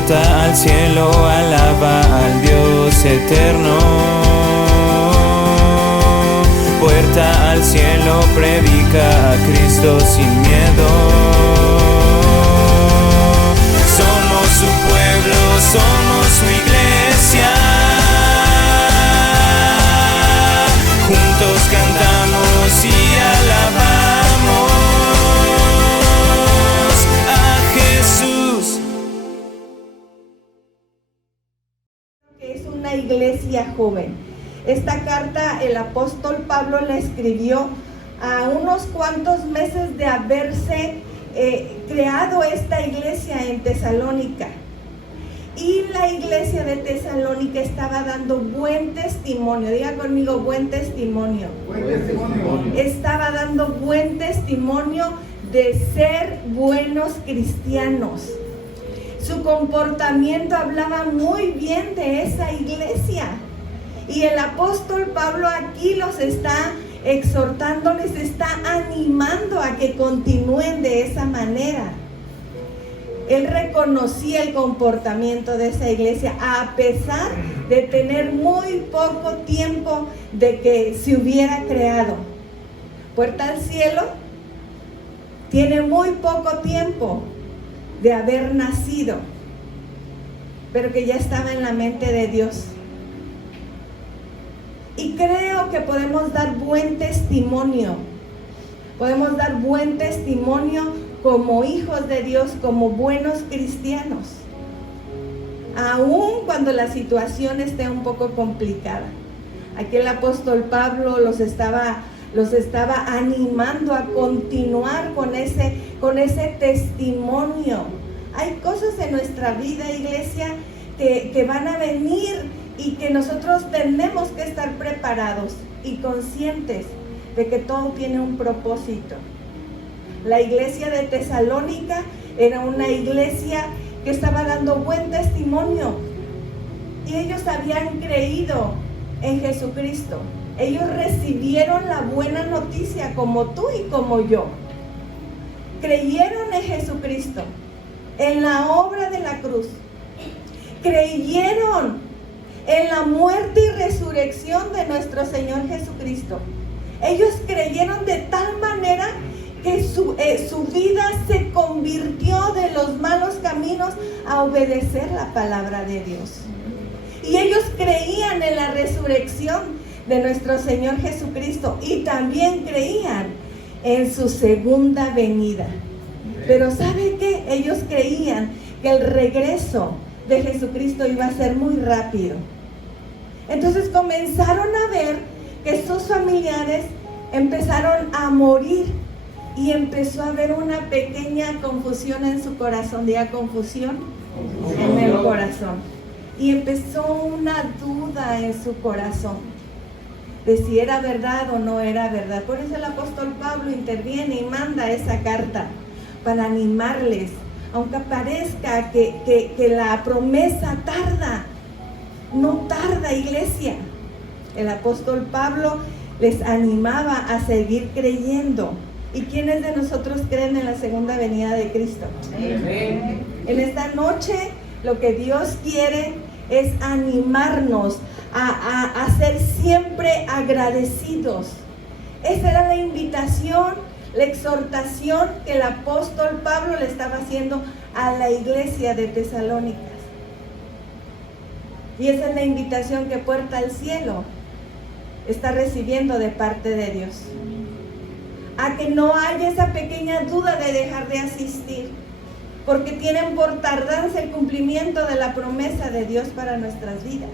Puerta al cielo, alaba al Dios eterno. Puerta al cielo, predica a Cristo sin miedo. Somos su pueblo, somos su iglesia. Juntos cantamos y alabamos a Jesús. Es una iglesia joven. Esta carta el apóstol Pablo la escribió a unos cuantos meses de haberse creado esta iglesia en Tesalónica. Y la iglesia de Tesalónica estaba dando buen testimonio. Diga conmigo, buen testimonio. Buen testimonio. Estaba dando buen testimonio de ser buenos cristianos. Su comportamiento hablaba muy bien de esa iglesia. Y el apóstol Pablo aquí los está exhortando, les está animando a que continúen de esa manera. Él reconocía el comportamiento de esa iglesia a pesar de tener muy poco tiempo de que se hubiera creado. Puerta al cielo tiene muy poco tiempo de haber nacido, pero que ya estaba en la mente de Dios. Y creo que podemos dar buen testimonio. Podemos dar buen testimonio como hijos de Dios, como buenos cristianos. Aun cuando la situación esté un poco complicada. Aquí el apóstol Pablo los estaba animando a continuar con ese testimonio. Hay cosas en nuestra vida, iglesia, que van a venir y que nosotros tenemos que estar preparados y conscientes de que todo tiene un propósito. La iglesia de Tesalónica era una iglesia que estaba dando buen testimonio y ellos habían creído en Jesucristo. Ellos recibieron la buena noticia como tú y como yo. Creyeron en Jesucristo, en la obra de la cruz. Creyeron en la muerte y resurrección de nuestro Señor Jesucristo. Ellos creyeron de tal manera que su vida se convirtió de los malos caminos a obedecer la palabra de Dios. Y ellos creían en la resurrección de nuestro Señor Jesucristo y también creían en su segunda venida. Pero ¿sabe qué? Ellos creían que el regreso de Jesucristo iba a ser muy rápido. Entonces comenzaron a ver que sus familiares empezaron a morir y empezó a haber una pequeña confusión en su corazón. Diga confusión en el corazón. Y empezó una duda en su corazón de si era verdad o no era verdad. Por eso el apóstol Pablo interviene y manda esa carta para animarles. Aunque parezca que la promesa tarda, no tarda, iglesia. El apóstol Pablo les animaba a seguir creyendo. ¿Y quiénes de nosotros creen en la segunda venida de Cristo? Amén. En esta noche lo que Dios quiere es animarnos a ser siempre agradecidos. Esa era la invitación, la exhortación que el apóstol Pablo le estaba haciendo a la iglesia de Tesalónica. Y esa es la invitación que Puerta al Cielo está recibiendo de parte de Dios. A que no haya esa pequeña duda de dejar de asistir, porque tienen por tardanza el cumplimiento de la promesa de Dios para nuestras vidas.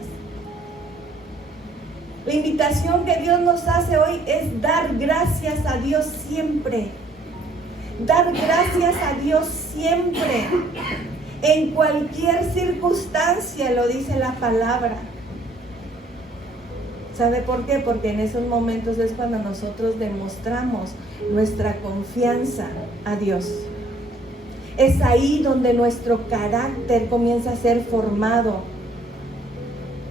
La invitación que Dios nos hace hoy es dar gracias a Dios siempre. Dar gracias a Dios siempre. En cualquier circunstancia, lo dice la palabra. ¿Sabe por qué? Porque en esos momentos es cuando nosotros demostramos nuestra confianza a Dios. Es ahí donde nuestro carácter comienza a ser formado.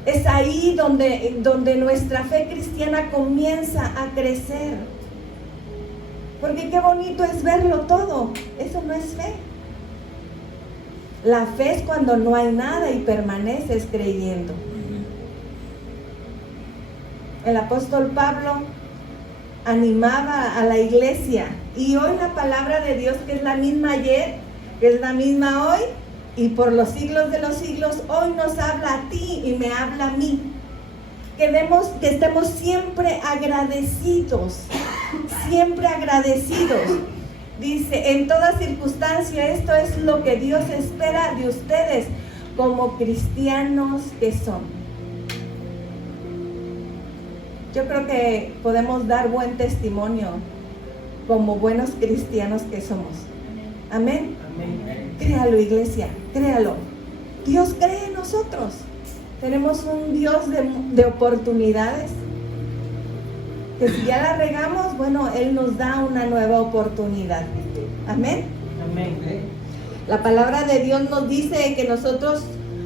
Es ahí donde nuestra fe cristiana comienza a crecer. Porque qué bonito es verlo todo. Eso no es fe. La fe es cuando no hay nada y permaneces creyendo. El apóstol Pablo animaba a la iglesia, y hoy la palabra de Dios, que es la misma ayer, que es la misma hoy y por los siglos de los siglos, hoy nos habla a ti y me habla a mí. Que estemos siempre agradecidos, siempre agradecidos. Dice, en toda circunstancia, esto es lo que Dios espera de ustedes como cristianos que son. Yo creo que podemos dar buen testimonio como buenos cristianos que somos. Amén. Amén. Créalo, iglesia, créalo. Dios cree en nosotros. Tenemos un Dios de oportunidades. Que si ya la regamos, bueno, Él nos da una nueva oportunidad. Amén. Amén. La palabra de Dios nos dice que nosotros,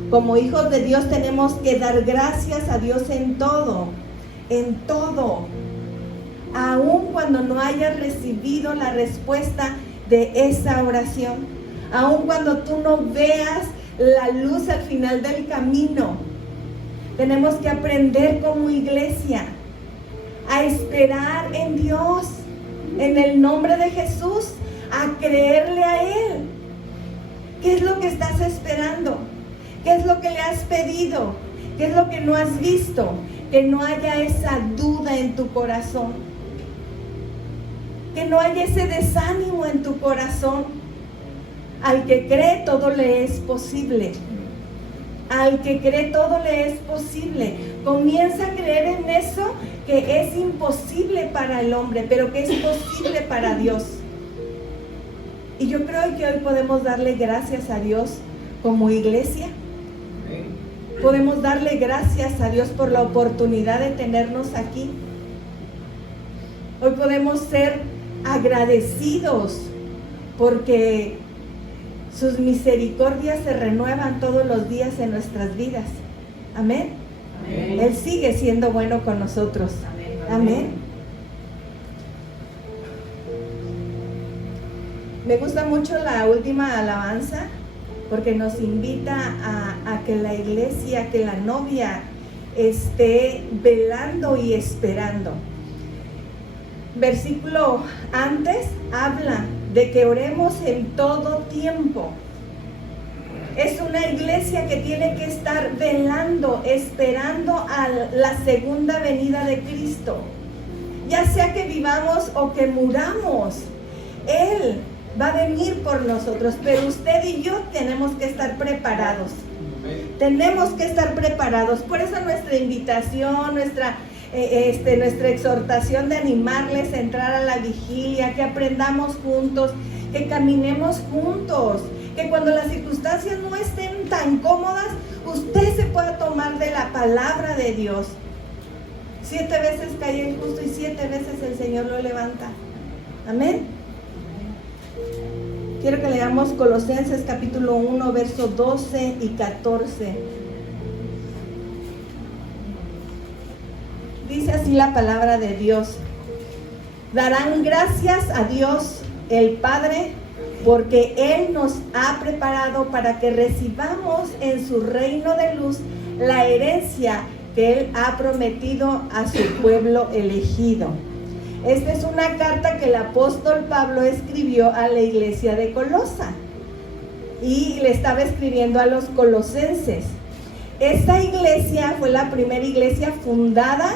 como hijos de Dios, tenemos que dar gracias a Dios en todo. En todo. Aun cuando no hayas recibido la respuesta de esa oración. Aun cuando tú no veas la luz al final del camino. Tenemos que aprender como iglesia a esperar en Dios, en el nombre de Jesús, a creerle a Él. ¿Qué es lo que estás esperando? ¿Qué es lo que le has pedido? ¿Qué es lo que no has visto? Que no haya esa duda en tu corazón. Que no haya ese desánimo en tu corazón. Al que cree, todo le es posible. Al que cree, todo le es posible. Comienza a creer en eso que es imposible para el hombre, pero que es posible para Dios. Y yo creo que hoy podemos darle gracias a Dios como iglesia. Podemos darle gracias a Dios por la oportunidad de tenernos aquí. Hoy podemos ser agradecidos porque sus misericordias se renuevan todos los días en nuestras vidas. Amén. Amén. Él sigue siendo bueno con nosotros. Amén. Amén. Me gusta mucho la última alabanza porque nos invita a que la iglesia, que la novia esté velando y esperando. Versículo antes habla de que oremos en todo tiempo. Es una iglesia que tiene que estar velando, esperando a la segunda venida de Cristo. Ya sea que vivamos o que muramos, Él va a venir por nosotros, pero usted y yo tenemos que estar preparados. Tenemos que estar preparados. Por eso nuestra invitación, nuestra exhortación de animarles a entrar a la vigilia, que aprendamos juntos, que caminemos juntos, que cuando las circunstancias no estén tan cómodas, usted se pueda tomar de la palabra de Dios. 7 veces cae el justo y 7 veces el Señor lo levanta. Amén. Quiero que leamos Colosenses capítulo 1, versos 12 y 14. Dice así la palabra de Dios: darán gracias a Dios el Padre, porque Él nos ha preparado para que recibamos en su reino de luz la herencia que Él ha prometido a su pueblo elegido. Esta es una carta que el apóstol Pablo escribió a la iglesia de Colosa y le estaba escribiendo a los colosenses. Esta iglesia fue la primera iglesia fundada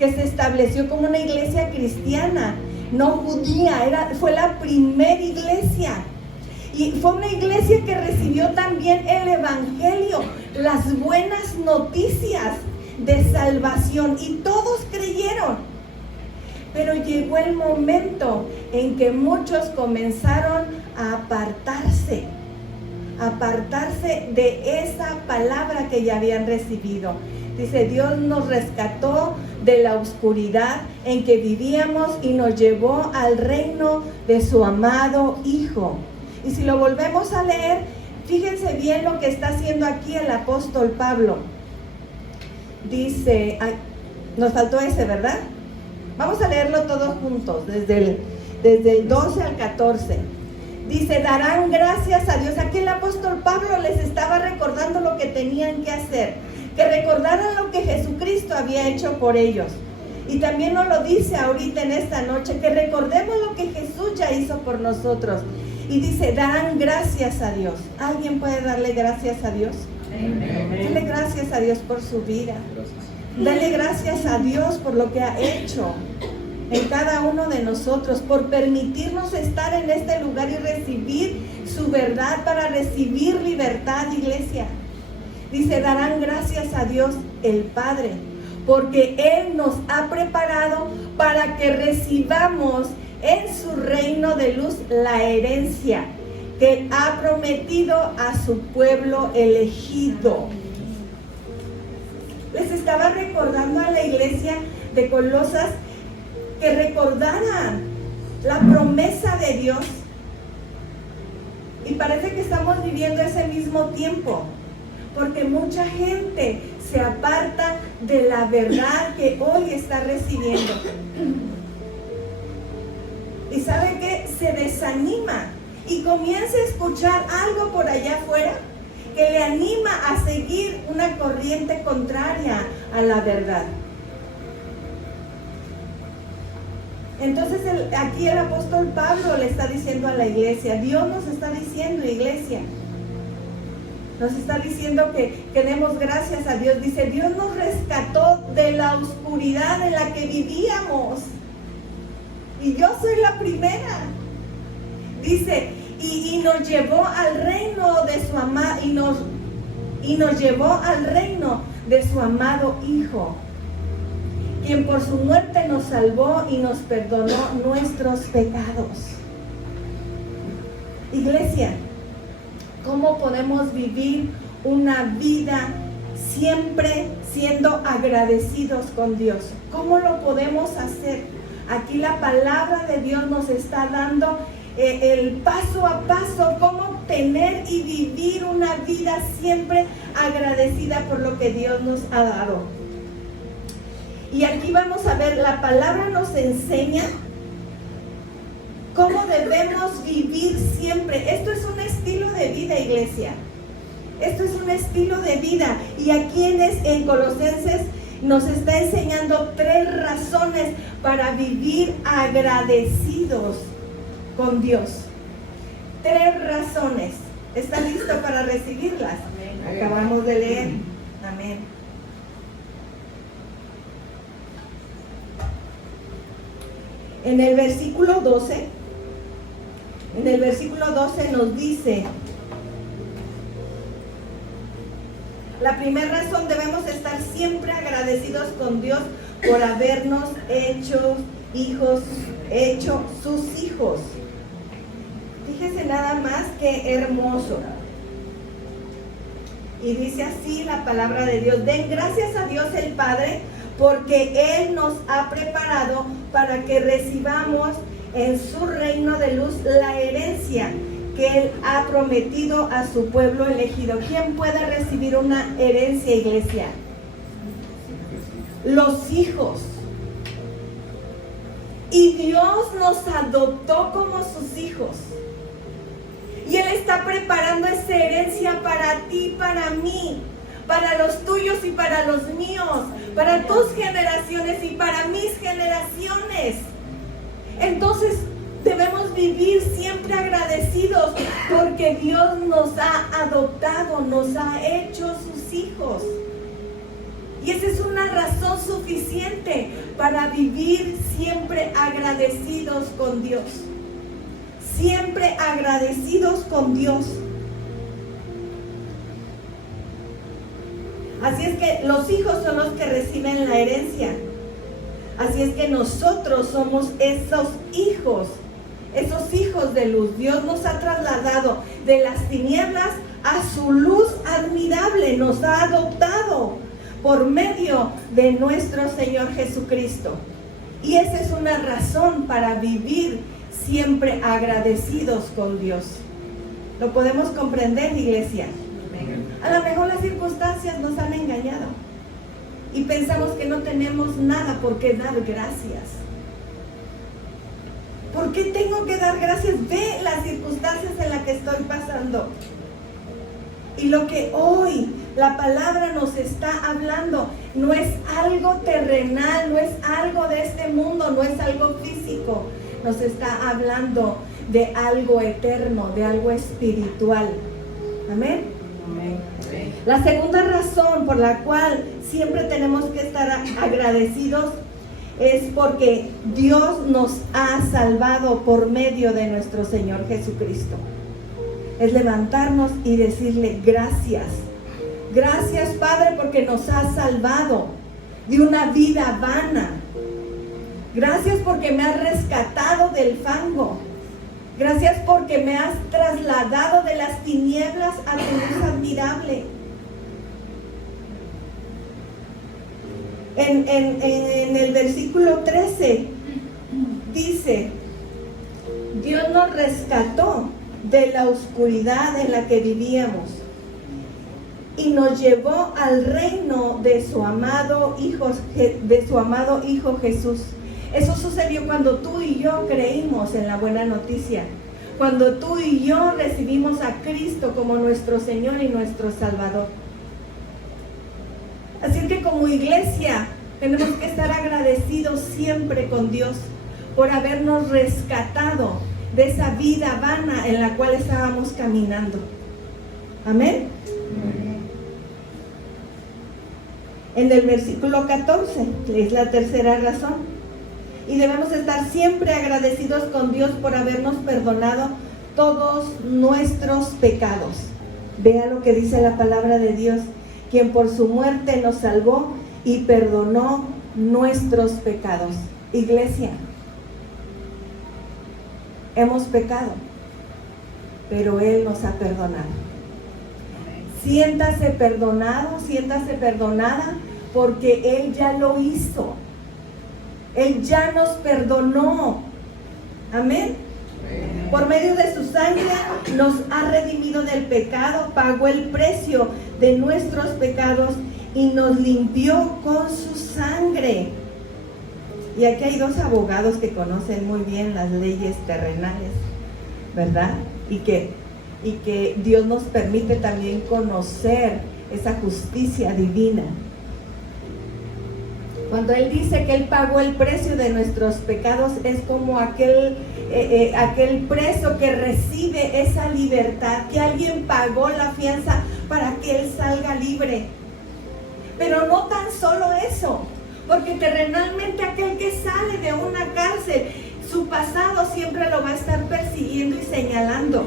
que se estableció como una iglesia cristiana, no judía, fue la primera iglesia. Y fue una iglesia que recibió también el evangelio, las buenas noticias de salvación, y todos creyeron. Pero llegó el momento en que muchos comenzaron a apartarse de esa palabra que ya habían recibido. Dice, Dios nos rescató de la oscuridad en que vivíamos y nos llevó al reino de su amado Hijo. Y si lo volvemos a leer, fíjense bien lo que está haciendo aquí el apóstol Pablo. Dice, nos faltó ese, ¿verdad? Vamos a leerlo todos juntos, desde el 12 al 14. Dice, darán gracias a Dios. Aquí el apóstol Pablo les estaba recordando lo que tenían que hacer, que recordaran lo que Jesucristo había hecho por ellos. Y también nos lo dice ahorita en esta noche, que recordemos lo que Jesús ya hizo por nosotros. Y dice, darán gracias a Dios. ¿Alguien puede darle gracias a Dios? Dale gracias a Dios por su vida. Dale gracias a Dios por lo que ha hecho en cada uno de nosotros, por permitirnos estar en este lugar y recibir su verdad, para recibir libertad, iglesia. Dice, darán gracias a Dios el Padre, porque Él nos ha preparado para que recibamos en su reino de luz la herencia que Él ha prometido a su pueblo elegido. Les estaba recordando a la iglesia de Colosas que recordaran la promesa de Dios. Y parece que estamos viviendo ese mismo tiempo, porque mucha gente se aparta de la verdad que hoy está recibiendo. ¿Y sabe qué? Se desanima y comienza a escuchar algo por allá afuera que le anima a seguir una corriente contraria a la verdad. Entonces aquí el apóstol Pablo le está diciendo a la iglesia, Dios nos está diciendo, iglesia, nos está diciendo que demos gracias a Dios. Dice, Dios nos rescató de la oscuridad en la que vivíamos. Y yo soy la primera. Dice, y nos llevó al reino de su amado, y nos llevó al reino de su amado Hijo, quien por su muerte nos salvó y nos perdonó nuestros pecados. Iglesia, ¿cómo podemos vivir una vida siempre siendo agradecidos con Dios? ¿Cómo lo podemos hacer? Aquí la palabra de Dios nos está dando el paso a paso, cómo tener y vivir una vida siempre agradecida por lo que Dios nos ha dado. Y aquí vamos a ver, la palabra nos enseña cómo debemos vivir siempre. Esto es un estilo de vida, iglesia. Esto es un estilo de vida. Y aquí en Colosenses nos está enseñando 3 razones para vivir agradecidos con Dios. 3 razones. ¿Está listo para recibirlas? Amén. Acabamos de leer. Amén. En el versículo 12 nos dice, la primera razón, debemos estar siempre agradecidos con Dios por habernos hecho sus hijos. Fíjese nada más que hermoso. Y dice así la palabra de Dios: den gracias a Dios el Padre, porque Él nos ha preparado para que recibamos en su reino de luz la herencia que Él ha prometido a su pueblo elegido. ¿Quién puede recibir una herencia, iglesia? Los hijos. Y Dios nos adoptó como sus hijos. Y Él está preparando esa herencia para ti, para mí, para los tuyos y para los míos, para tus generaciones y para mis generaciones. Entonces debemos vivir siempre agradecidos porque Dios nos ha adoptado, nos ha hecho sus hijos. Y esa es una razón suficiente para vivir siempre agradecidos con Dios. Siempre agradecidos con Dios. Así es que los hijos son los que reciben la herencia. Así es que nosotros somos esos hijos de luz. Dios nos ha trasladado de las tinieblas a su luz admirable. Nos ha adoptado por medio de nuestro Señor Jesucristo. Y esa es una razón para vivir siempre agradecidos con Dios. ¿Lo podemos comprender, iglesia? A lo mejor las circunstancias nos han engañado y pensamos que no tenemos nada por qué dar gracias. ¿Por qué tengo que dar gracias? Ve las circunstancias en las que estoy pasando. Y lo que hoy la palabra nos está hablando no es algo terrenal, no es algo de este mundo, no es algo físico. Nos está hablando de algo eterno, de algo espiritual. Amén. Amén. La segunda razón por la cual siempre tenemos que estar agradecidos es porque Dios nos ha salvado por medio de nuestro Señor Jesucristo. Es levantarnos y decirle gracias. Gracias, Padre, porque nos has salvado de una vida vana. Gracias porque me has rescatado del fango. Gracias porque me has trasladado de las tinieblas a tu luz admirable. En el versículo 13 dice: Dios nos rescató de la oscuridad en la que vivíamos y nos llevó al reino de su amado Hijo Jesús. Eso sucedió cuando tú y yo creímos en la buena noticia, cuando tú y yo recibimos a Cristo como nuestro Señor y nuestro Salvador. Así que como iglesia tenemos que estar agradecidos siempre con Dios por habernos rescatado de esa vida vana en la cual estábamos caminando. Amén. En el versículo 14 es la tercera razón. Y debemos estar siempre agradecidos con Dios por habernos perdonado todos nuestros pecados. Vea lo que dice la palabra de Dios, quien por su muerte nos salvó y perdonó nuestros pecados. Iglesia, hemos pecado, pero Él nos ha perdonado. Siéntase perdonado, siéntase perdonada, porque Él ya lo hizo. Él ya nos perdonó. Amén. Por medio de su sangre nos ha redimido del pecado, pagó el precio de nuestros pecados y nos limpió con su sangre. Y aquí hay dos abogados que conocen muy bien las leyes terrenales, ¿verdad? Y que Dios nos permite también conocer esa justicia divina. Cuando Él dice que Él pagó el precio de nuestros pecados, es como aquel preso que recibe esa libertad, que alguien pagó la fianza para que Él salga libre. Pero no tan solo eso, porque terrenalmente aquel que sale de una cárcel, su pasado siempre lo va a estar persiguiendo y señalando.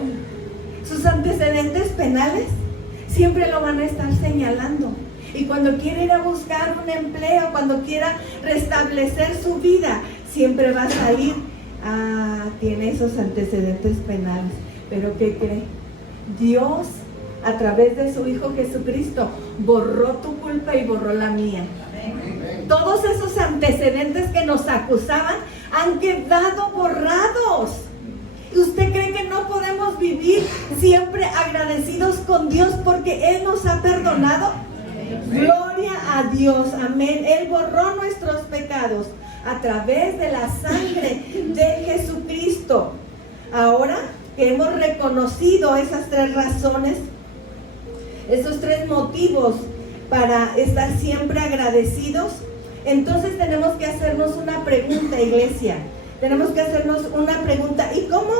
Sus antecedentes penales siempre lo van a estar señalando. Y cuando quiere ir a buscar un empleo, cuando quiera restablecer su vida, siempre va a salir, tiene esos antecedentes penales. Pero ¿qué cree? Dios, a través de su Hijo Jesucristo, borró tu culpa y borró la mía. Todos esos antecedentes que nos acusaban han quedado borrados. ¿Usted cree que no podemos vivir siempre agradecidos con Dios porque Él nos ha perdonado? Gloria a Dios, amén. Él borró nuestros pecados a través de la sangre de Jesucristo. Ahora que hemos reconocido esas tres razones, esos tres motivos para estar siempre agradecidos, entonces tenemos que hacernos una pregunta, iglesia. Tenemos que hacernos una pregunta: ¿y cómo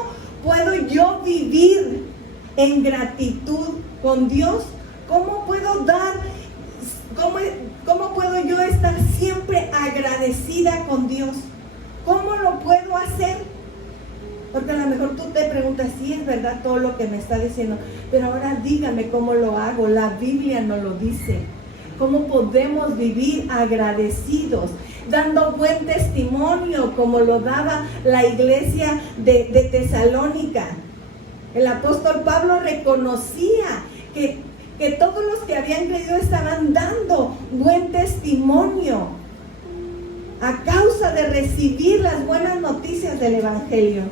puedo yo vivir en gratitud con Dios? ¿Cómo puedo dar? ¿Cómo puedo yo estar siempre agradecida con Dios? ¿Cómo lo puedo hacer? Porque a lo mejor tú te preguntas, sí, es verdad todo lo que me está diciendo, pero ahora dígame cómo lo hago. La Biblia nos lo dice. ¿Cómo podemos vivir agradecidos? Dando buen testimonio como lo daba la iglesia de Tesalónica. El apóstol Pablo reconocía que todos los que habían creído estaban dando buen testimonio a causa de recibir las buenas noticias del Evangelio.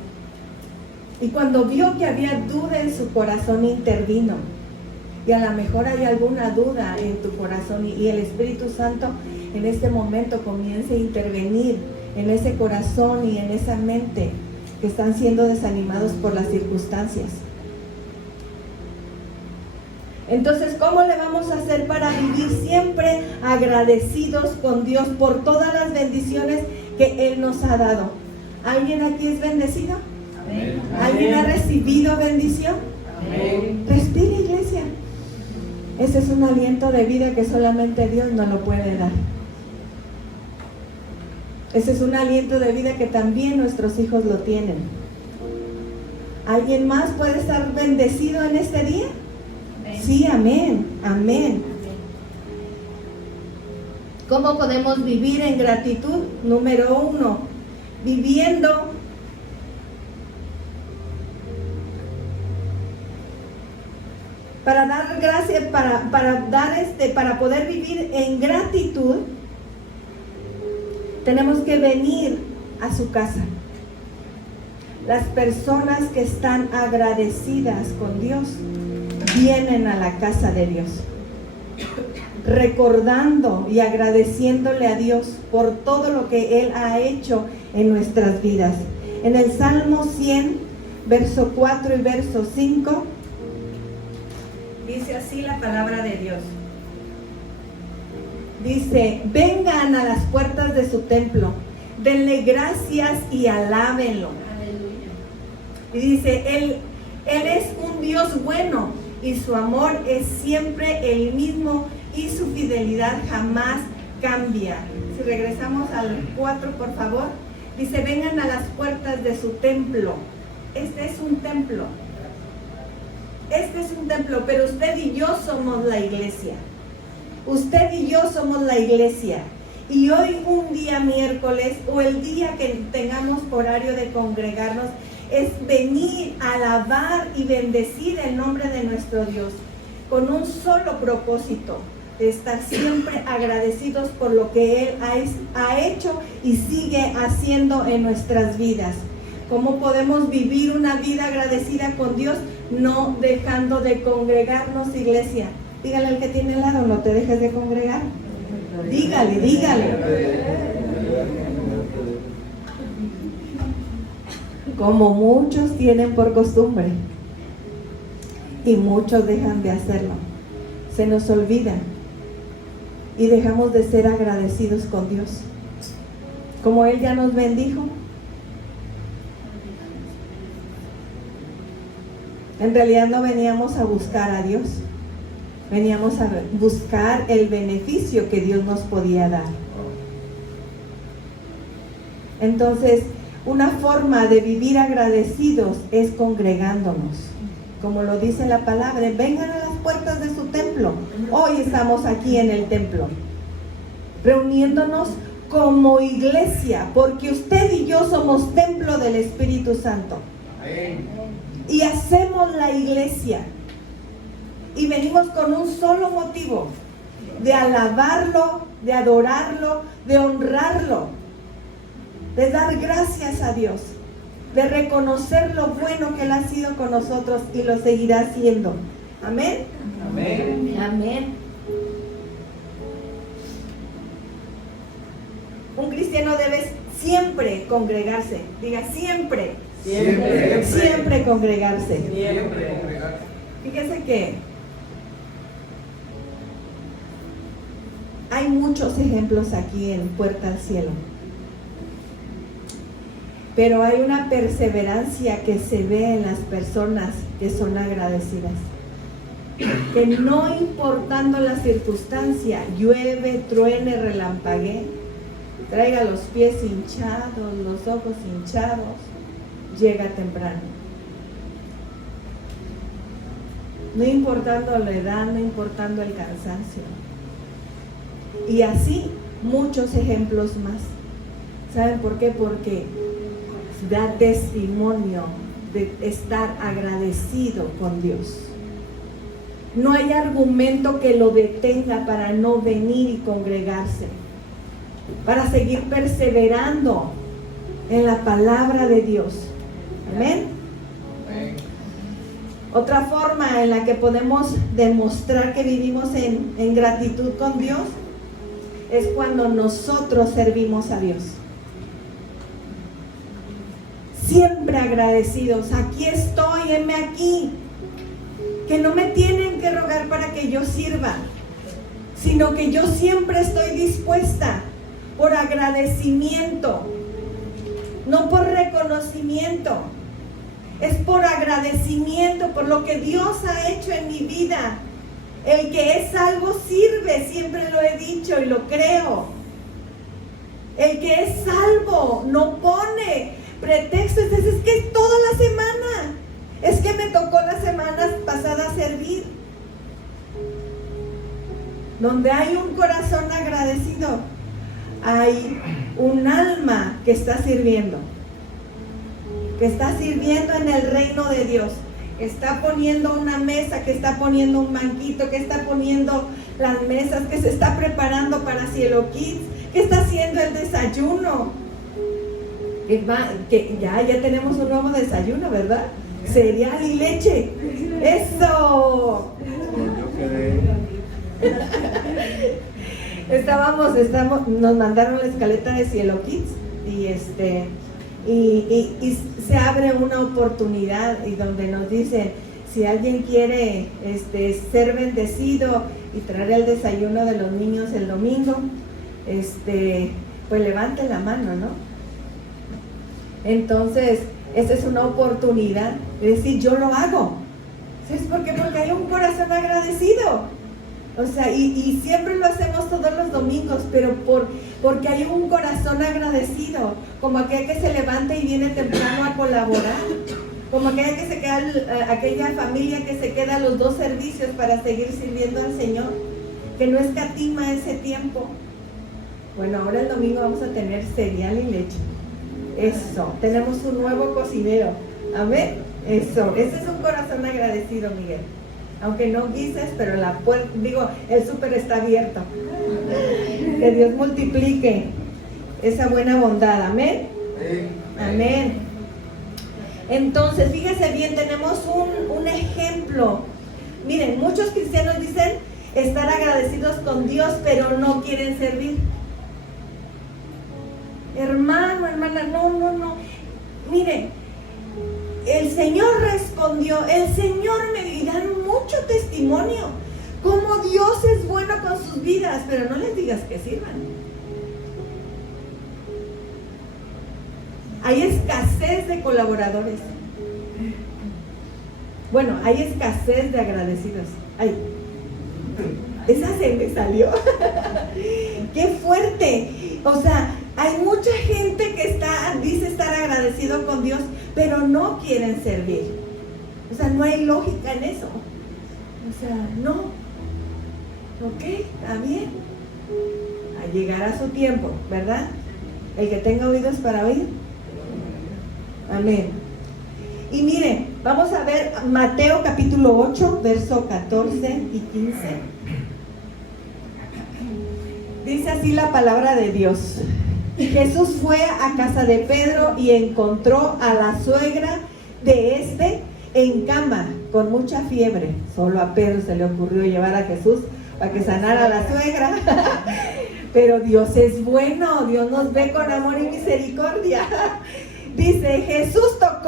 Y cuando vio que había duda en su corazón, intervino. Y a lo mejor hay alguna duda en tu corazón y el Espíritu Santo en este momento comienza a intervenir en ese corazón y en esa mente que están siendo desanimados por las circunstancias. Entonces, ¿cómo le vamos a hacer para vivir siempre agradecidos con Dios por todas las bendiciones que Él nos ha dado? ¿Alguien aquí es bendecido? Amén. ¿Alguien ha recibido bendición? Amén. Respira, iglesia. Ese es un aliento de vida que solamente Dios nos lo puede dar. Ese es un aliento de vida que también nuestros hijos lo tienen. ¿Alguien más puede estar bendecido en este día? Sí, amén, amén. ¿Cómo podemos vivir en gratitud? Número 1, viviendo para dar gracias, para poder vivir en gratitud, tenemos que venir a su casa. Las personas que están agradecidas con Dios vienen a la casa de Dios, recordando y agradeciéndole a Dios por todo lo que Él ha hecho en nuestras vidas. En el Salmo 100, verso 4 y verso 5, dice así la palabra de Dios. Dice: vengan a las puertas de su templo, denle gracias y alábenlo. Y dice, Él es un Dios bueno y su amor es siempre el mismo y su fidelidad jamás cambia. Si regresamos al 4, por favor, dice: vengan a las puertas de su templo. Este es un templo. Este es un templo, pero usted y yo somos la iglesia. Usted y yo somos la iglesia. Y hoy, un día miércoles, o el día que tengamos horario de congregarnos, es venir a alabar y bendecir el nombre de nuestro Dios, con un solo propósito: de estar siempre agradecidos por lo que Él ha hecho y sigue haciendo en nuestras vidas. ¿Cómo podemos vivir una vida agradecida con Dios? No dejando de congregarnos, iglesia. Dígale al que tiene al lado: no te dejes de congregar. Dígale, dígale. Como muchos tienen por costumbre y muchos dejan de hacerlo, se nos olvida y dejamos de ser agradecidos con Dios. Como Él ya nos bendijo, en realidad no veníamos a buscar a Dios, veníamos a buscar el beneficio que Dios nos podía dar. Entonces, una forma de vivir agradecidos es congregándonos. Como lo dice la palabra, vengan a las puertas de su templo. Hoy estamos aquí en el templo, reuniéndonos como iglesia, porque usted y yo somos templo del Espíritu Santo. Y hacemos la iglesia. Y venimos con un solo motivo: de alabarlo, de adorarlo, de honrarlo, de dar gracias a Dios, de reconocer lo bueno que Él ha sido con nosotros y lo seguirá haciendo. Amén. Amén. Amén. Un cristiano debe siempre congregarse. Diga siempre. Siempre. Siempre congregarse. Siempre. Fíjese que hay muchos ejemplos aquí en Puerta al Cielo, pero hay una perseverancia que se ve en las personas que son agradecidas, que no importando la circunstancia, llueve, truene, relampaguee, traiga los pies hinchados, los ojos hinchados, llega temprano. No importando la edad, no importando el cansancio. Y así muchos ejemplos más. ¿Saben por qué? Porque da testimonio de estar agradecido con Dios. No hay argumento que lo detenga para no venir y congregarse, para seguir perseverando en la palabra de Dios. Amén. Otra forma en la que podemos demostrar que vivimos en gratitud con Dios es cuando nosotros servimos a Dios. siempre agradecidos. Aquí estoy, heme aquí. Que no me tienen que rogar para que yo sirva, sino que yo siempre estoy dispuesta por agradecimiento, no por reconocimiento. Es por agradecimiento, por lo que Dios ha hecho en mi vida. El que es salvo sirve, siempre lo he dicho y lo creo. El que es salvo no pone pretextos, es que es toda la semana. Es que me tocó la semana pasada servir. Donde hay un corazón agradecido, hay un alma que está sirviendo. Que está sirviendo en el reino de Dios. Que está poniendo una mesa, que está poniendo un banquito, que está poniendo las mesas, que se está preparando para Cielo Kids, que está haciendo el desayuno. Que ya tenemos un nuevo desayuno, ¿verdad? Cereal y leche. ¡Eso! Nos mandaron la escaleta de Cielo Kids y se abre una oportunidad y donde nos dicen, si alguien quiere ser bendecido y traer el desayuno de los niños el domingo, pues levante la mano, ¿no? Entonces, esa es una oportunidad de decir, yo lo hago. ¿Sabes por qué? Porque hay un corazón agradecido. O sea, y siempre lo hacemos todos los domingos, pero porque hay un corazón agradecido, como aquel que se levanta y viene temprano a colaborar, como aquella familia que se queda a los 2 servicios para seguir sirviendo al Señor, que no escatima ese tiempo. Bueno, ahora el domingo vamos a tener cereal y leche. Eso, tenemos un nuevo cocinero. Amén. Eso, ese es un corazón agradecido, Miguel. Aunque no guises, pero el súper está abierto. Que Dios multiplique esa buena bondad. Amén. Amén. Entonces, fíjese bien, tenemos un ejemplo. Miren, muchos cristianos dicen estar agradecidos con Dios, pero no quieren servir. Hermano, hermana, no. Miren, el Señor respondió, el Señor me da mucho testimonio, cómo Dios es bueno con sus vidas, pero no les digas que sirvan. Hay escasez de colaboradores. Bueno, hay escasez de agradecidos. Ay, esa se me salió. ¡Qué fuerte! O sea, hay mucha gente que dice estar agradecido con Dios, pero no quieren servir. O sea, no hay lógica en eso. O sea, no. Ok, está bien. Llegará su tiempo, ¿verdad? El que tenga oídos para oír. Amén. Y miren, vamos a ver Mateo capítulo 8, verso 14 y 15. Dice así la palabra de Dios. Jesús fue a casa de Pedro y encontró a la suegra de en cama, con mucha fiebre. Solo a Pedro se le ocurrió llevar a Jesús para que sanara a la suegra. Pero Dios es bueno, Dios nos ve con amor y misericordia. Dice, Jesús la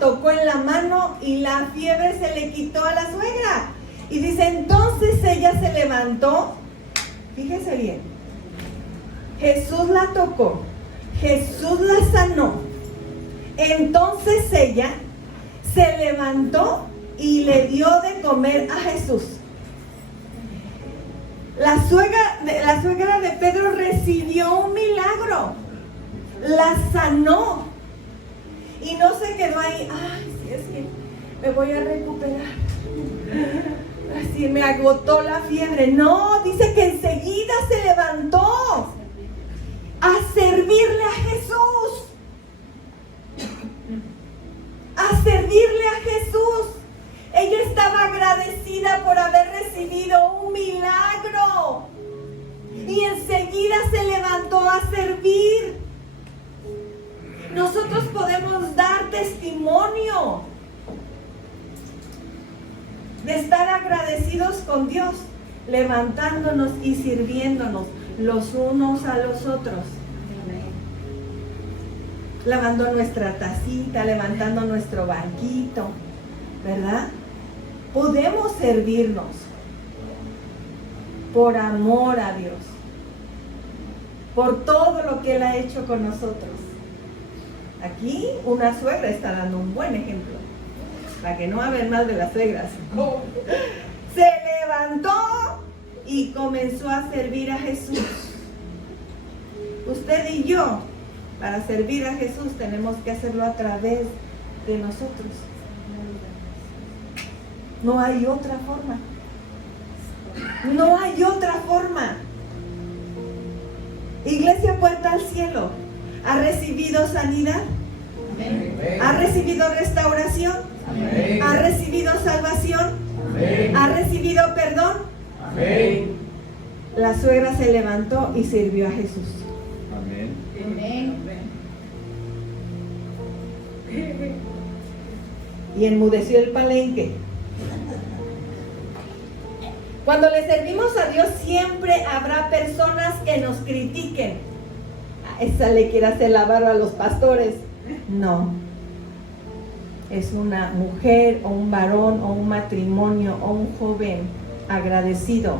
tocó en la mano y la fiebre se le quitó a la suegra. Y dice, entonces ella se levantó. Fíjese bien. Jesús la tocó, Jesús la sanó. Entonces ella se levantó y le dio de comer a Jesús. La suegra de Pedro recibió un milagro, la sanó y no se quedó ahí. Ay, sí, es que me voy a recuperar. Así me agotó la fiebre. No, dice que enseguida se levantó a servirle a Jesús. A servirle a Jesús. Ella estaba agradecida por haber recibido un milagro. Y enseguida se levantó a servir. Nosotros podemos dar testimonio de estar agradecidos con Dios, levantándonos y sirviéndonos los unos a los otros. lavando nuestra tacita, levantando nuestro banquito, ¿verdad? Podemos servirnos por amor a Dios, por todo lo que Él ha hecho con nosotros. Aquí una suegra está dando un buen ejemplo, para que no hablen mal de las suegras. Se levantó y comenzó a servir a Jesús. Usted y yo, para servir a Jesús, tenemos que hacerlo a través de nosotros. No hay otra forma. No hay otra forma. Iglesia Puerta al Cielo, ¿ha recibido sanidad? Amén. ¿Ha recibido restauración? Amén. ¿Ha recibido salvación? Amén. ¿Ha recibido perdón? Amén. La suegra se levantó y sirvió a Jesús. Amén. Y enmudeció el palenque. Cuando le servimos a Dios, siempre habrá personas que nos critiquen. Esa le quiere hacer la barba a los pastores. No. Es una mujer o un varón o un matrimonio o un joven agradecido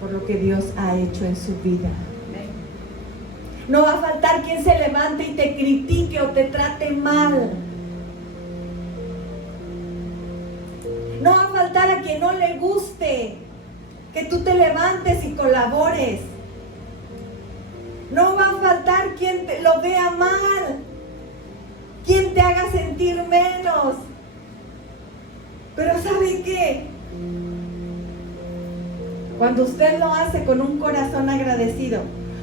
por lo que Dios ha hecho en su vida. No va a faltar quien se levante y te critique o te trate mal. No va a faltar a quien no le guste que tú te levantes y colabores. No va a faltar quien te lo vea mal, quien te haga sentir menos. Pero ¿sabe qué? Cuando usted lo hace con un corazón agradecido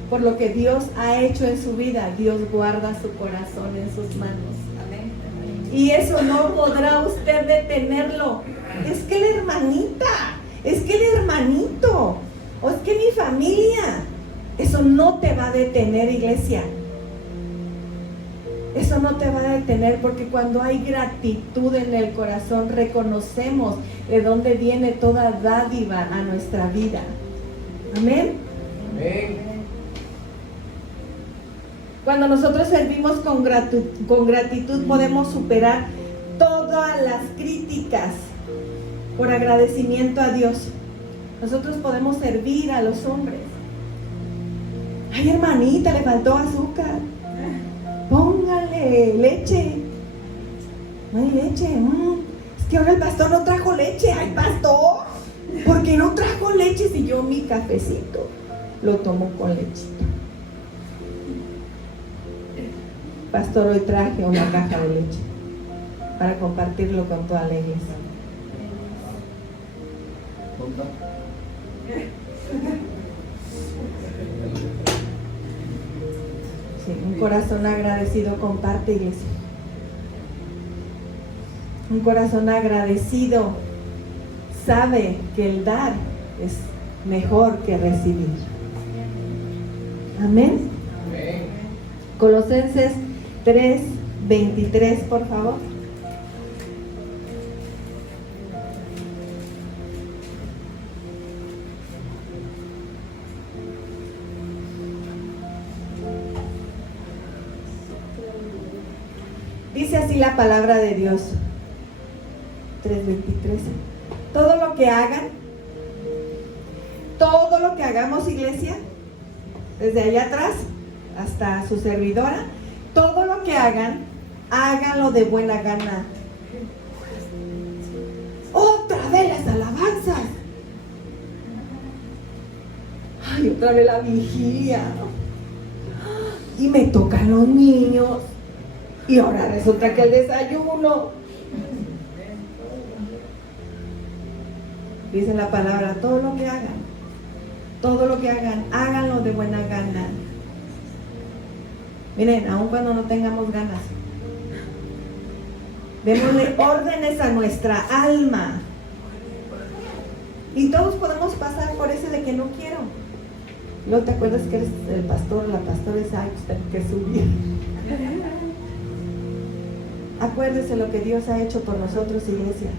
por lo que Dios ha hecho en su vida, Dios guarda su corazón en sus manos. Amén. Y eso no podrá usted detenerlo. Es que la hermanita, es que el hermanito, o es que mi familia. Eso no te va a detener, iglesia. Eso no te va a detener, porque cuando hay gratitud en el corazón, reconocemos de dónde viene toda dádiva a nuestra vida. Amén. Amén. Cuando nosotros servimos con gratitud, podemos superar todas las críticas por agradecimiento a Dios. Nosotros podemos servir a los hombres. Ay, hermanita, le faltó azúcar. Póngale leche. No hay leche. Es que ahora el pastor no trajo leche. Ay, pastor, ¿por qué no trajo leche si yo mi cafecito lo tomo con lechita? Pastor, hoy traje una caja de leche para compartirlo con toda la iglesia. Sí, un corazón agradecido comparte, iglesia. Un corazón agradecido sabe que el dar es mejor que recibir. Amén. Amén. Colosenses 3:23, por favor. Dice así la palabra de Dios. 3:23. Todo lo que hagan, todo lo que hagamos, iglesia, desde allá atrás hasta su servidora, todo lo que hagan, háganlo de buena gana. Otra vez las alabanzas. Ay, otra vez la vigilia. Y me tocan los niños. Y ahora resulta que el desayuno. Dice la palabra, todo lo que hagan, háganlo de buena gana. Miren, aun cuando no tengamos ganas, démosle órdenes a nuestra alma. Y todos podemos pasar por ese de que no quiero. ¿No te acuerdas que eres el pastor, la pastora esa? Ay, pues tengo que subir. Acuérdese lo que Dios ha hecho por nosotros, iglesia,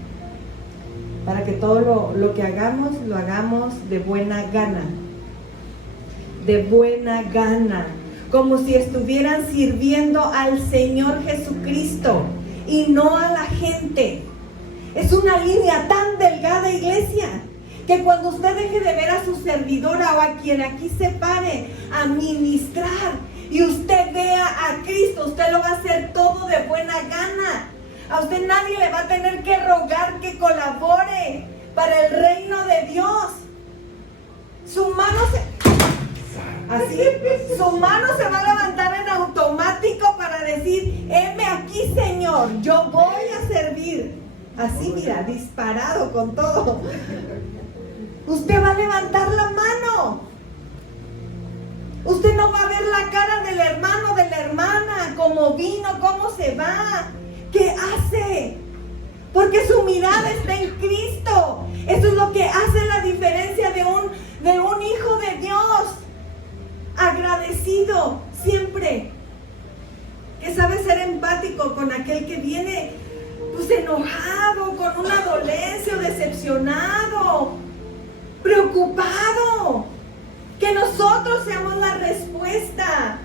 para que todo lo que hagamos, lo hagamos de buena gana. De buena gana. como si estuvieran sirviendo al Señor Jesucristo y no a la gente. Es una línea tan delgada, iglesia, que cuando usted deje de ver a su servidora o a quien aquí se pare a ministrar y usted vea a Cristo, usted lo va a hacer todo de buena gana. A usted nadie le va a tener que rogar que colabore para el reino de Dios. Su mano se va a levantar en automático para decir: heme aquí, Señor, yo voy a servir. Así, mira, disparado con todo. Usted va a levantar la mano. Usted no va a ver la cara del hermano, de la hermana, cómo vino, cómo se va, qué hace, porque su mirada está en Cristo. Eso es lo que hace la diferencia de un hijo de Dios, agradecido siempre, que sabe ser empático con aquel que viene pues enojado, con una dolencia, decepcionado, preocupado. Que nosotros seamos la respuesta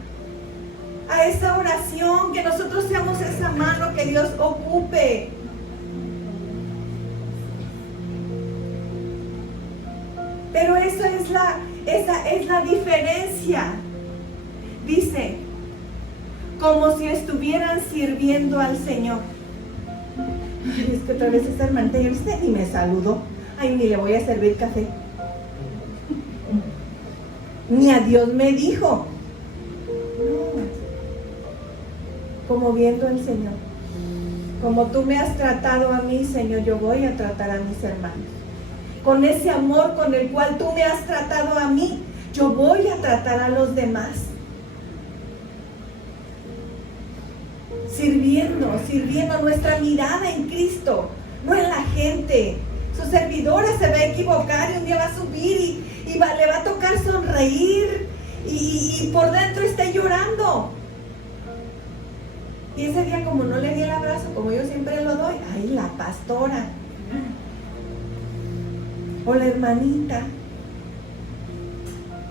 a esa oración, que nosotros seamos esa mano que Dios ocupe. Pero esa es la diferencia. Dice, como si estuvieran sirviendo al Señor. Ay, es que otra vez esa hermanita, usted ni me saludó. Ay, ni le voy a servir café. Ni a Dios me dijo. No. Como viendo al Señor. Como tú me has tratado a mí, Señor, yo voy a tratar a mis hermanos. Con ese amor con el cual tú me has tratado a mí, yo voy a tratar a los demás. Sirviendo nuestra mirada en Cristo, no en la gente. Su servidora se va a equivocar y un día va a subir y le va a tocar sonreír y por dentro está llorando. Y ese día, como no le di el abrazo, como yo siempre lo doy, ay, la pastora o la hermanita.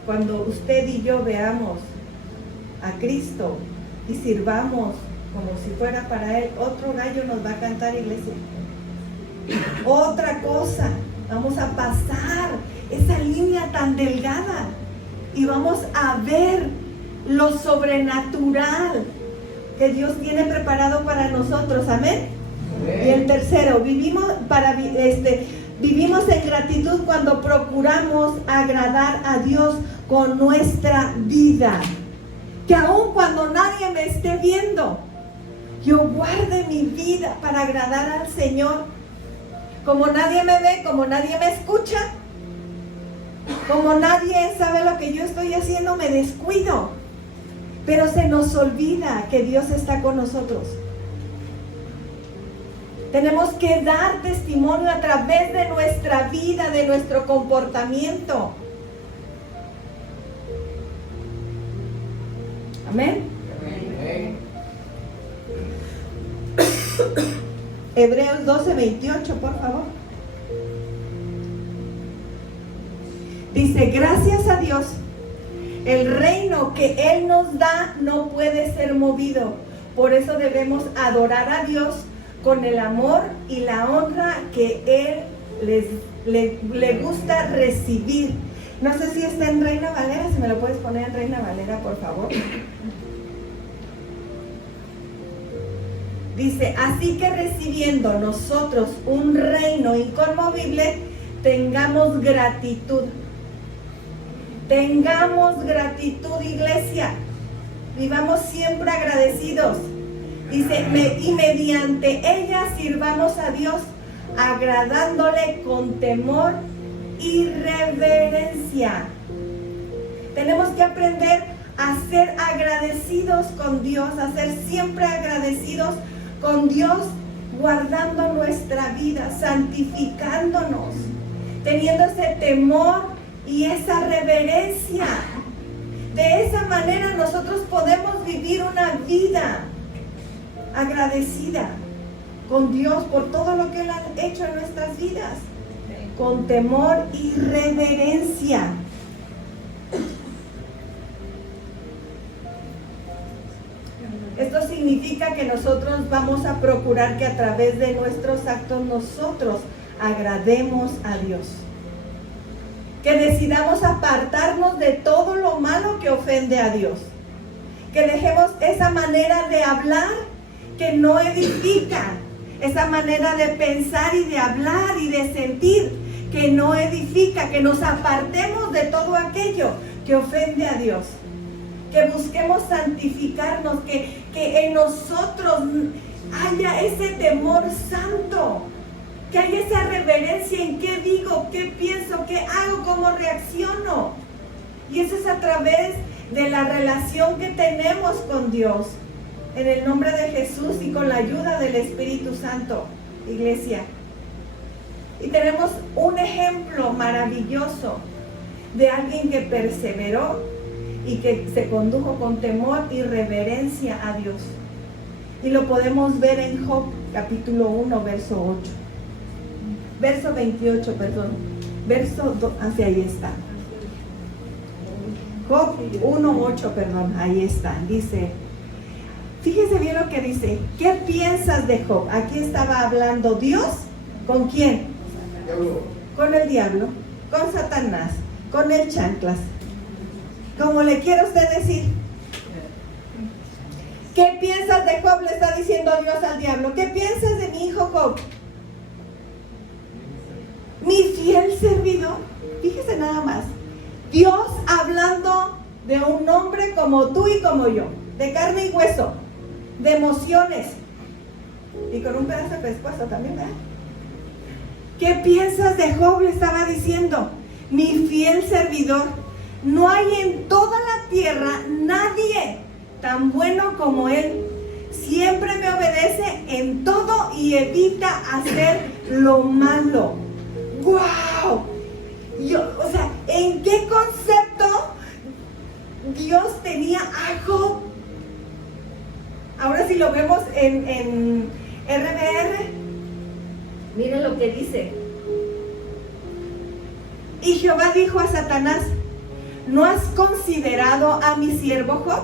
Cuando usted y yo veamos a Cristo y sirvamos como si fuera para Él, otro gallo nos va a cantar, iglesia. Otra cosa, vamos a pasar esa línea tan delgada y vamos a ver lo sobrenatural que Dios tiene preparado para nosotros. Amén. Y el tercero, vivimos en gratitud cuando procuramos agradar a Dios con nuestra vida. Que aun cuando nadie me esté viendo, yo guarde mi vida para agradar al Señor. Como nadie me ve, como nadie me escucha, como nadie sabe lo que yo estoy haciendo, me descuido. Pero se nos olvida que Dios está con nosotros. Tenemos que dar testimonio a través de nuestra vida, de nuestro comportamiento. Amén. Amén. Hebreos 12:28, por favor. Dice, gracias a Dios, el reino que Él nos da no puede ser movido. Por eso debemos adorar a Dios con el amor y la honra que Él le gusta recibir. No sé si está en Reina Valera, si me lo puedes poner en Reina Valera, por favor. Dice, así que recibiendo nosotros un reino inconmovible, tengamos gratitud. Tengamos gratitud, iglesia. Vivamos siempre agradecidos. Dice, y mediante ella sirvamos a Dios, agradándole con temor y reverencia. Tenemos que aprender a ser agradecidos con Dios, a ser siempre agradecidos con Dios, guardando nuestra vida, santificándonos, teniendo ese temor y esa reverencia. De esa manera nosotros podemos vivir una vida agradecida con Dios por todo lo que Él ha hecho en nuestras vidas, con temor y reverencia. significa que nosotros vamos a procurar que a través de nuestros actos nosotros agrademos a Dios. Que decidamos apartarnos de todo lo malo que ofende a Dios. Que dejemos esa manera de hablar que no edifica, esa manera de pensar y de hablar y de sentir que no edifica, que nos apartemos de todo aquello que ofende a Dios. Que busquemos santificarnos, que en nosotros haya ese temor santo, que haya esa reverencia en qué digo, qué pienso, qué hago, cómo reacciono. Y eso es a través de la relación que tenemos con Dios, en el nombre de Jesús y con la ayuda del Espíritu Santo, iglesia. Y tenemos un ejemplo maravilloso de alguien que perseveró y que se condujo con temor y reverencia a Dios. Y lo podemos ver en Job, capítulo 1, verso 8. Verso 28, perdón. Verso 2, hacia ahí está. Job 1:8, perdón, ahí está. Dice, fíjese bien lo que dice. ¿Qué piensas de Job? Aquí estaba hablando Dios. ¿Con quién? Con el diablo, con Satanás, con el chanclas. Como le quiera usted decir. ¿Qué piensas de Job? Le está diciendo Dios al diablo. ¿Qué piensas de mi hijo Job? Mi fiel servidor. Fíjese nada más. Dios hablando de un hombre como tú y como yo, de carne y hueso, de emociones y con un pedazo de pescuezo también, ¿verdad? ¿Qué piensas de Job? Le estaba diciendo, mi fiel servidor. No hay en toda la tierra nadie tan bueno como él. Siempre me obedece en todo y evita hacer lo malo. ¡Wow! O sea, ¿en qué concepto Dios tenía a Job? Ahora si lo vemos en RBR, miren lo que dice. Y Jehová dijo a Satanás, ¿no has considerado a mi siervo Job?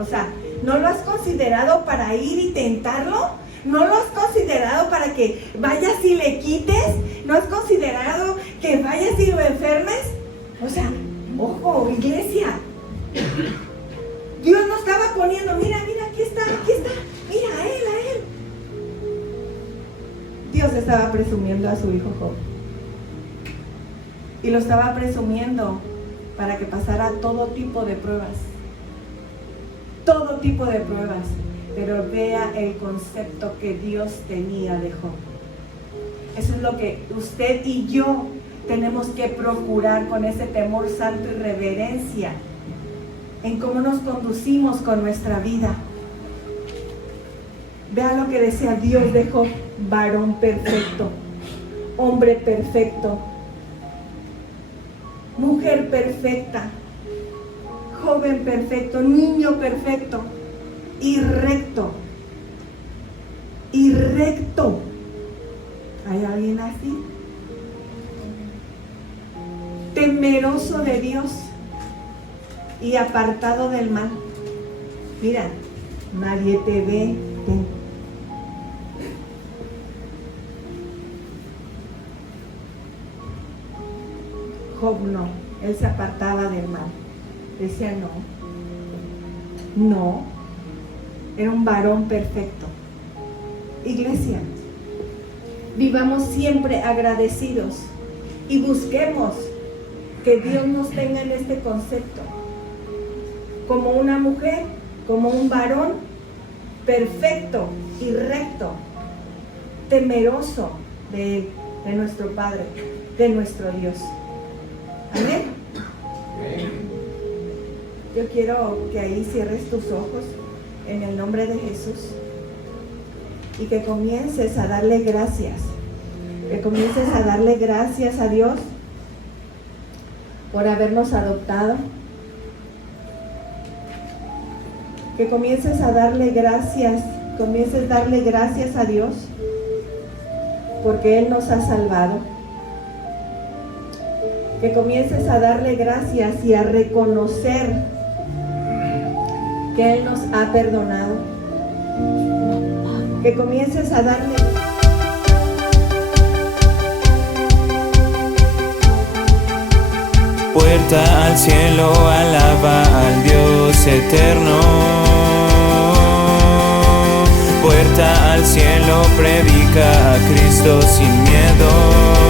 O sea, ¿no lo has considerado para ir y tentarlo? ¿No lo has considerado para que vayas y le quites? ¿No has considerado que vayas y lo enfermes? O sea, ojo, iglesia. Dios nos estaba poniendo, mira, aquí está, mira, a él. Dios estaba presumiendo a su hijo Job. Y lo estaba presumiendo para que pasara todo tipo de pruebas. Todo tipo de pruebas. Pero vea el concepto que Dios tenía de Job. Eso es lo que usted y yo tenemos que procurar con ese temor santo y reverencia en cómo nos conducimos con nuestra vida. Vea lo que decía Dios de Job: varón perfecto, hombre perfecto, mujer perfecta, joven perfecto, niño perfecto. Y recto. ¿Hay alguien así? Temeroso de Dios y apartado del mal. Mira, nadie te ve. Job no, él se apartaba del mal. Decía no. Era un varón perfecto. Iglesia, vivamos siempre agradecidos y busquemos que Dios nos tenga en este concepto, como una mujer, como un varón perfecto y recto, temeroso de Él, de nuestro Padre, de nuestro Dios. Amén. Yo quiero que ahí cierres tus ojos en el nombre de Jesús y que comiences a darle gracias, a Dios por habernos adoptado, que comiences a darle gracias a Dios porque Él nos ha salvado, que comiences a darle gracias y a reconocer que Él nos ha perdonado, Que comiences a darle. Puerta al cielo, alaba al Dios eterno. Puerta al cielo, predica a Cristo sin miedo.